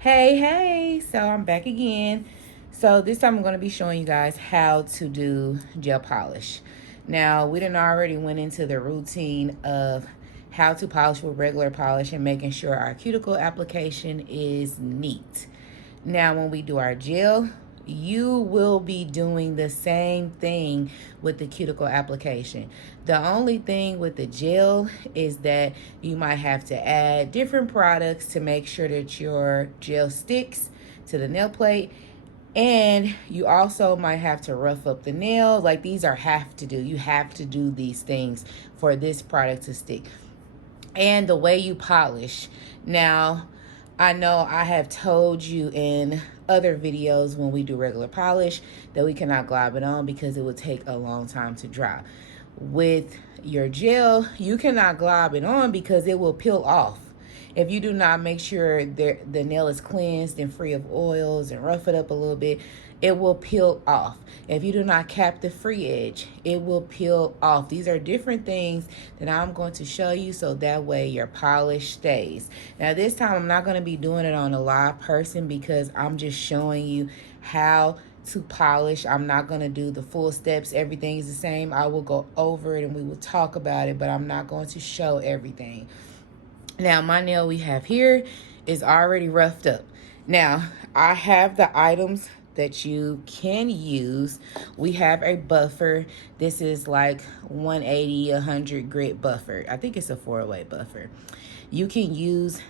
Hey, so I'm back again. So this time I'm going to be showing you guys how to do gel polish. Now, we done already went into the routine of how to polish with regular polish and making sure our cuticle application is neat. Now, when we do our gel, you will be doing the same thing with the cuticle application. The only thing with the gel is that you might have to add different products to make sure that your gel sticks to the nail plate. And you also might have to rough up the nails. Like, these are have to do. You have to do these things for this product to stick. And the way you polish. Now, I know I have told you in other videos when we do regular polish that we cannot glob it on because it would take a long time to dry. With your gel, you cannot glob it on because it will peel off. If you do not make sure the nail is cleansed and free of oils and rough it up a little bit, it will peel off. If you do not cap the free edge, it will peel off. These are different things that I'm going to show you so that way your polish stays. Now this time I'm not going to be doing it on a live person because I'm just showing you how to polish. I'm not going to do the full steps. Everything is the same. I will go over it and we will talk about it, but I'm not going to show everything. Now, my nail we have here is already roughed up. Now, I have the items that you can use. We have a buffer. This is like 180, 100 grit buffer. I think it's a 4-way buffer. You can use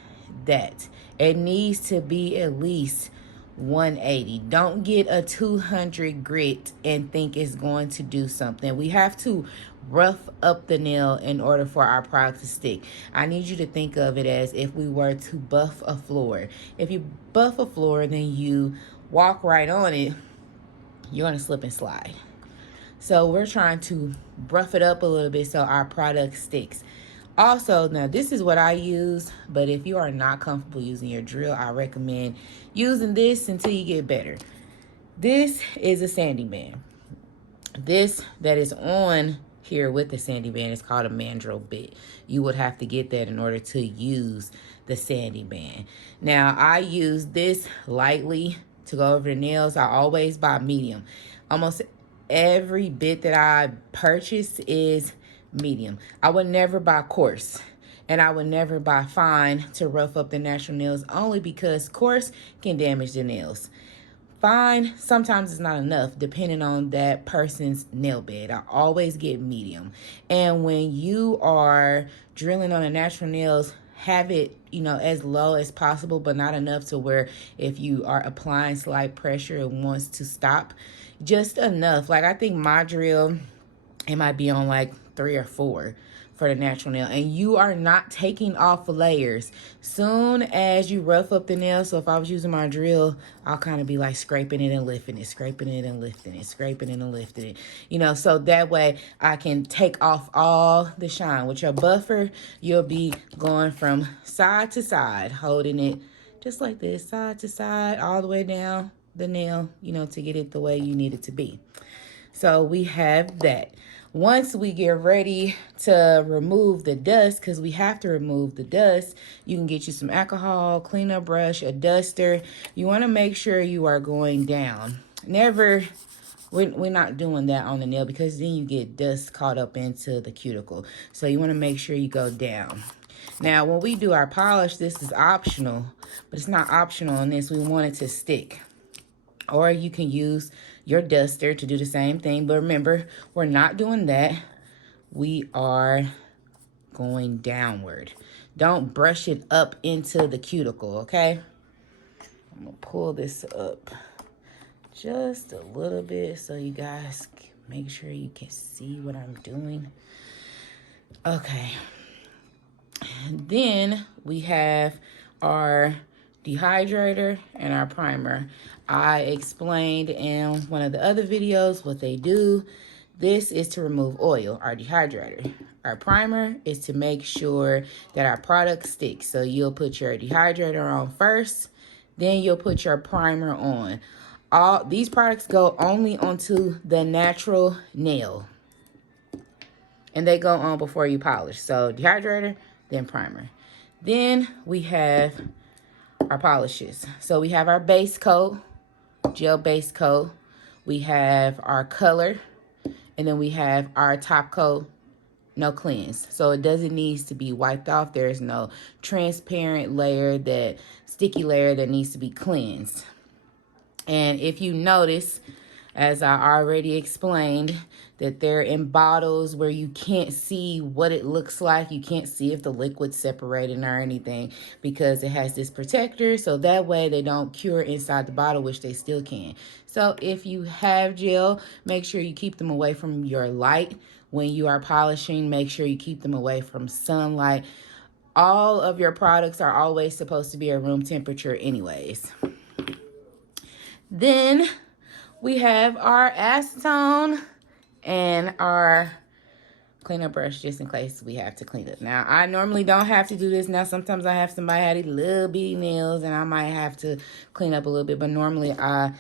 that. It needs to be at least 180. Don't get a 200 grit and think it's going to do something. We have to rough up the nail in order for our product to stick. I need you to think of it as if we were to buff a floor. If you buff a floor, then you walk right on it, you're going to slip and slide. So we're trying to rough it up a little bit so our product sticks. Also, now this is what I use, but if you are not comfortable using your drill, I recommend using this until you get better. This is a sanding band. This that is on here with the sanding band is called a mandrel bit. You would have to get that in order to use the sanding band. Now, I use this lightly to go over the nails. I always buy medium. Almost every bit that I purchase is medium. I would never buy coarse, and I would never buy fine to rough up the natural nails, only because coarse can damage the nails. Fine sometimes it's not enough depending on that person's nail bed. I always get medium. And when you are drilling on the natural nails, have it, as low as possible, but not enough to where if you are applying slight pressure, it wants to stop. Just enough. Like, I think my drill, it might be on like 3 or 4 for the natural nail, and you are not taking off layers. Soon as you rough up the nail, so if I was using my drill, I'll kind of be like scraping it and lifting it, scraping it and lifting it, scraping it and lifting it, so that way I can take off all the shine. With your buffer, you'll be going from side to side, holding it just like this, side to side, all the way down the nail, to get it the way you need it to be. So we have that. Once we get ready to remove the dust, because we have to remove the dust, you can get you some alcohol, cleanup brush, a duster. You want to make sure you are going down. We're not doing that on the nail because then you get dust caught up into the cuticle. So you want to make sure you go down. Now, when we do our polish, this is optional, but it's not optional on this. We want it to stick. Or you can use your duster to do the same thing. But remember, we're not doing that. We are going downward. Don't brush it up into the cuticle, okay? I'm going to pull this up just a little bit so you guys can make sure you can see what I'm doing. Okay. And then we have our dehydrator and our primer. I explained in one of the other videos what they do. This is to remove oil, our dehydrator. Our primer is to make sure that our product sticks. So you'll put your dehydrator on first, then you'll put your primer on. All these products go only onto the natural nail, and they go on before you polish. So dehydrator, then primer. Then we have our polishes. So we have our base coat, gel base coat. We have our color, and then we have our top coat, no cleanse. So it doesn't need to be wiped off. There's no transparent layer, that sticky layer that needs to be cleansed. And if you notice, as I already explained, that they're in bottles where you can't see what it looks like. You can't see if the liquid's separating or anything, because it has this protector, so that way they don't cure inside the bottle, which they still can. So if you have gel, make sure you keep them away from your light. When you are polishing, make sure you keep them away from sunlight. All of your products are always supposed to be at room temperature anyways. Then we have our acetone and our cleanup brush, just in case we have to clean up. Now, I normally don't have to do this. Now, sometimes I have somebody had these little bitty nails and I might have to clean up a little bit, but normally I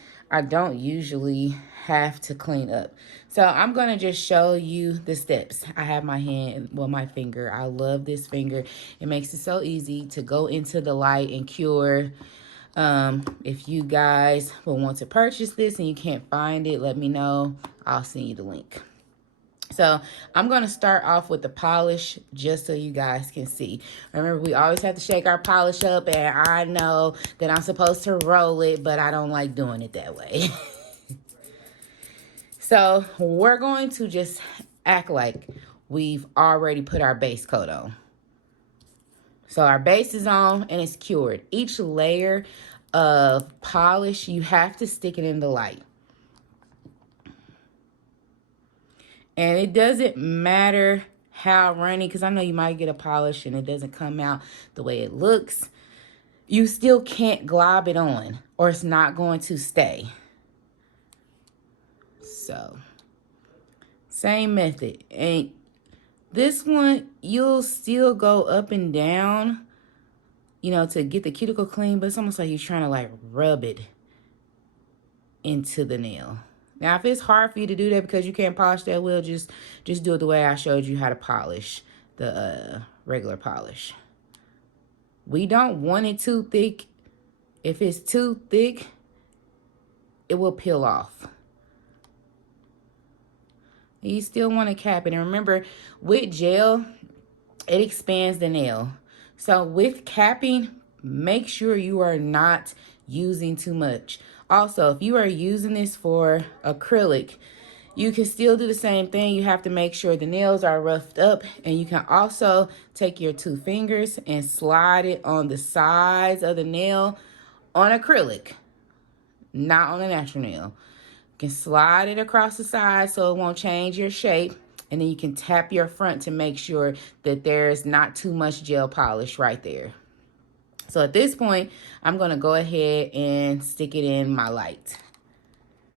don't usually have to clean up. So I'm going to just show you the steps. I have my hand, well, my finger. I love this finger. It makes it so easy to go into the light and cure. If you guys will want to purchase this and you can't find it, let me know. I'll send you the link. So I'm going to start off with the polish just so you guys can see. Remember, we always have to shake our polish up, and I know that I'm supposed to roll it, but I don't like doing it that way. So we're going to just act like we've already put our base coat on. So our base is on and it's cured. Each layer of polish, you have to stick it in the light. And it doesn't matter how runny, because I know you might get a polish and it doesn't come out the way it looks. You still can't glob it on, or it's not going to stay. So, same method. And this one, you'll still go up and down, you know, to get the cuticle clean, but it's almost like you're trying to like rub it into the nail. Now, if it's hard for you to do that because you can't polish that well, just do it the way I showed you how to polish the regular polish. We don't want it too thick. If it's too thick, it will peel off. You still want to cap it. And remember, with gel, it expands the nail. So with capping, make sure you are not using too much. Also, if you are using this for acrylic, you can still do the same thing. You have to make sure the nails are roughed up, and you can also take your 2 fingers and slide it on the sides of the nail on acrylic, not on a natural nail. You can slide it across the side so it won't change your shape, and then you can tap your front to make sure that there's not too much gel polish right there. So at this point, I'm going to go ahead and stick it in my light.